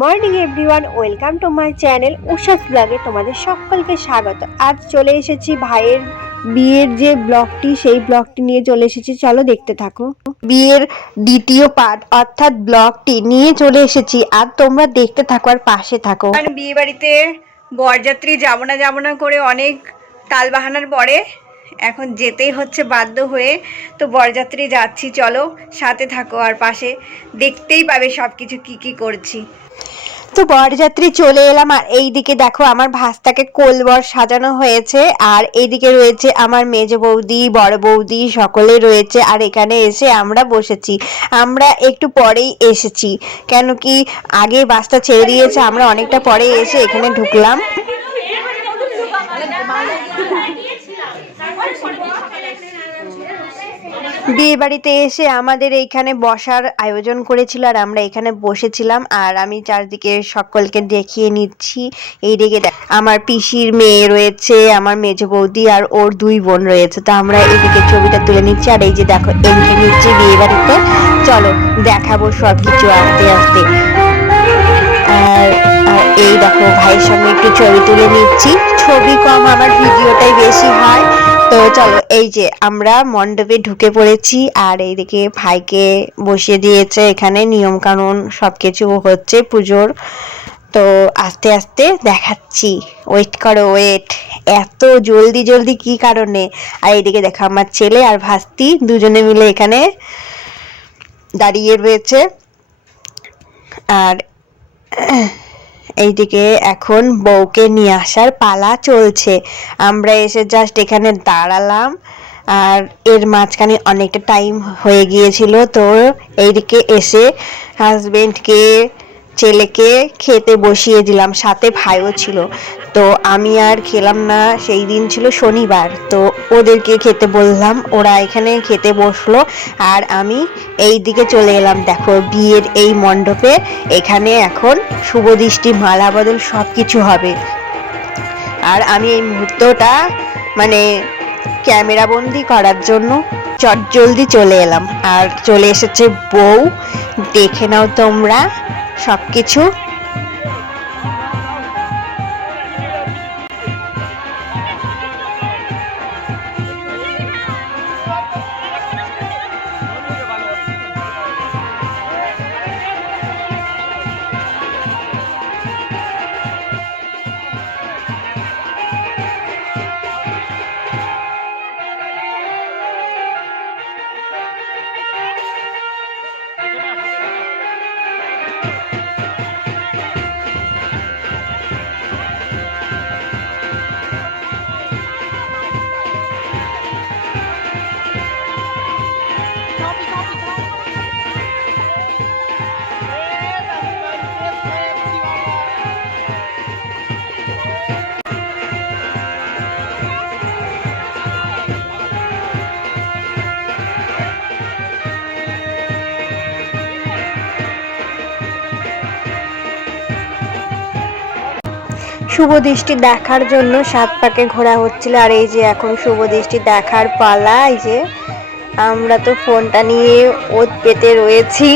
Morning everyone welcome to my channel Usha's ব্লগে তোমাদের সকলকে স্বাগত। আজ চলে এসেছি ভাইয়ের বিয়ের যে ব্লগটি, সেই ব্লগটি নিয়ে চলে এসেছি। চলো দেখতে থাকো। বিয়ের দ্বিতীয় পার্ট অর্থাৎ ব্লগটি নিয়ে চলে এসেছি। আর তোমরা দেখতে থাকো আর পাশে থাকো। বিয়ে বাড়িতে বরযাত্রী যাব না যাব না করে অনেক তাল বাহানার পরে এখন যেতেই হচ্ছে বাধ্য হয়ে। তো বরযাত্রী যাচ্ছি, চলো সাথে থাকো আর পাশে। দেখতেই পাবে সব কিছু কী কী করছি। তো বরযাত্রী চলে এলাম, আর এইদিকে দেখো আমার ভাস্তাকে কোলবর সাজানো হয়েছে, আর এইদিকে রয়েছে আমার মেজ বৌদি, বড় বৌদি, সকলে রয়েছে, আর এখানে এসে আমরা বসেছি। আমরা একটু পরেই এসেছি, কেন কি আগে বাসটা ছেড়ে দিয়েছে, আমরা অনেকটা পরে এসে এখানে ঢুকলাম। বিয়ে বাড়িতে এসে আমাদের এইখানে বসার আয়োজন করেছিল আর আমরা এখানে বসেছিলাম আর আমি চারদিকে সকলকে দেখিয়ে নিচ্ছি। এইদিকে দেখ, আমার পিসির মেয়ে রয়েছে, আমার মেজ বৌদি আর ওর দুই বোন রয়েছে। তো আমরা এদিকে ছবিটা তুলে নিচ্ছি আর এই যে দেখো এন্ট্রি নিচ্ছি বিয়ে বাড়িতে চলো, দেখাবো সব কিছু আস্তে। আস্তে আর এই দেখো, ভাইয়ের সঙ্গে একটু ছবি তুলে নিচ্ছি। ছবি কম, আমার ভিডিওটাই বেশি হয়। তো চলো, এই যে আমরা মণ্ডপে ঢুকে পড়েছি, আর এইদিকে ভাইকে বসিয়ে দিয়েছে এখানে নিয়ম কানুন সব কিছু হচ্ছে পুজোর। তো আস্তে আস্তে দেখাচ্ছি। ওয়েট করো ওয়েট এত জলদি জলদি কি কারণে? আর এইদিকে দেখো, আমার ছেলে আর ভাস্তি দুজনে মিলে এখানে দাঁড়িয়ে রয়েছে। আর এইদিকে এখন বউকে নিয়ে আসার পালা চলছে। আমরা এসে জাস্ট এখানে দাঁড়ালাম। আর এর মাঝখানে অনেকটা টাইম হয়ে গিয়েছিল। তো এইদিকে এসে হাজবেন্ডকে ছেলেকে খেতে বসিয়ে দিলাম। সাথে ভাইও ছিল। তো আমি আর খেলাম না, সেই দিন ছিল শনিবার। তো ওদেরকে খেতে বললাম, ওরা এখানে খেতে বসল আর আমি এই দিকে চলে এলাম। দেখো, বিয়ের এই মণ্ডপে এখানে এখন শুভ দৃষ্টি, মালা বদল সব কিছু হবে। আর আমি এই মুহূর্তটা মানে ক্যামেরা বন্দি করার জন্য চট জলদি চলে এলাম। আর চলে এসেছে বউ। দেখে নাও তোমরা সব কিছু শুভ দৃষ্টি দেখার জন্য সাত পাকে ঘোরা হচ্ছিল। আর এই যে এখন শুভ দৃষ্টি দেখার পালা, এই যে আমরা তো ফোনটা নিয়ে ওত পেতে রয়েছি।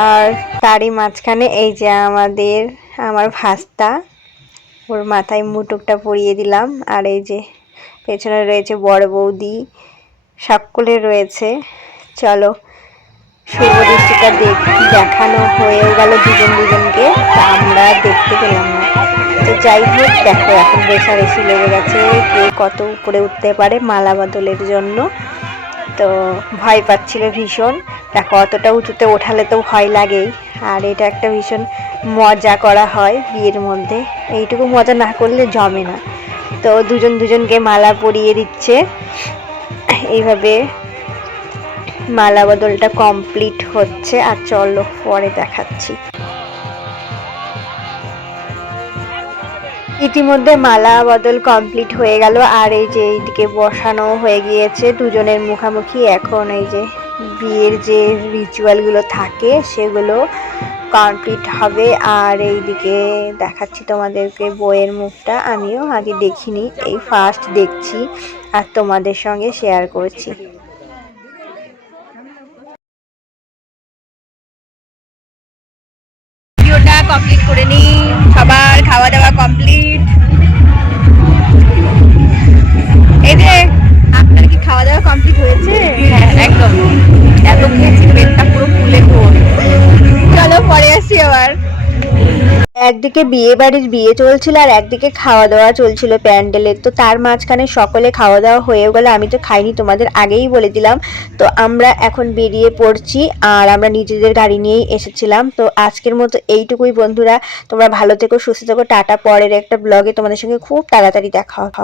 আর তারই মাঝখানে এই যে আমাদের, আমার ভাস্তা, ওর মাথায় মুটুকটা পরিয়ে দিলাম। আর এই যে পেছনে রয়েছে বড় বৌদি, সকলে রয়েছে। চলো, শুভ দৃষ্টিটা দেখানো হয়েও গেল দুজন দুজনকে আমরা দেখতে পেলাম না। যাই হোক, দেখো, এখন রেশারেশি লেগে গেছে কে কত উপরে উঠতে পারে মালা বদলের জন্য। তো ভয় পাচ্ছিল ভীষণ। দেখো, অতটা উঁচুতে ওঠালে তো ভয় লাগেই। আর এটা একটা ভীষণ মজা করা হয় বিয়ের মধ্যে। এইটুকু মজা না করলে জমে না। তো দুজন দুজনকে মালা পরিয়ে দিচ্ছে। এইভাবে মালা বদলটা কমপ্লিট হচ্ছে। আর চলো, পরে দেখাচ্ছি। ইতিমধ্যে মালা বদল কমপ্লিট হয়ে গেল, আর এই যে এইদিকে বসানো হয়ে গিয়েছে, দুজনের মুখামুখি। এখন এই যে বিয়ের যে রিচুয়ালগুলো থাকে, সেগুলো কমপ্লিট হবে। আর এইদিকে দেখাচ্ছি তোমাদেরকে বইয়ের মুখটা। আমিও আগে দেখিনি, এই ফার্স্ট দেখছি আর তোমাদের সঙ্গে শেয়ার করছি। ভিডিওটা কমপ্লিট করে নিই। সবার খাওয়া দাওয়া কমপ্লিট এই যে আপনার কি খাওয়া দাওয়া কমপ্লিট হয়েছে? হ্যাঁ একদম। এত খেয়েছি পেটটা পুরো ফুলে চলো পরে আসি আবার। একদিকে বিয়ে বাড়ির বিয়ে চলছিল আর একদিকে খাওয়া দাওয়া চলছিল প্যান্ডেলের। তো তার মাঝখানে সকলে খাওয়া দাওয়া হয়ে গেলে। আমি তো খাইনি, তোমাদের আগেই বলে দিলাম। তো আমরা এখন বেরিয়ে পড়ছি আর আমরা নিজেদের গাড়ি নিয়েই এসেছিলাম। তো আজকের মতো এইটুকুই বন্ধুরা। তোমরা ভালো থেকো, সুস্থ থেকো। টাটা, পরের একটা ব্লগে তোমাদের সঙ্গে খুব তাড়াতাড়ি দেখা হবে।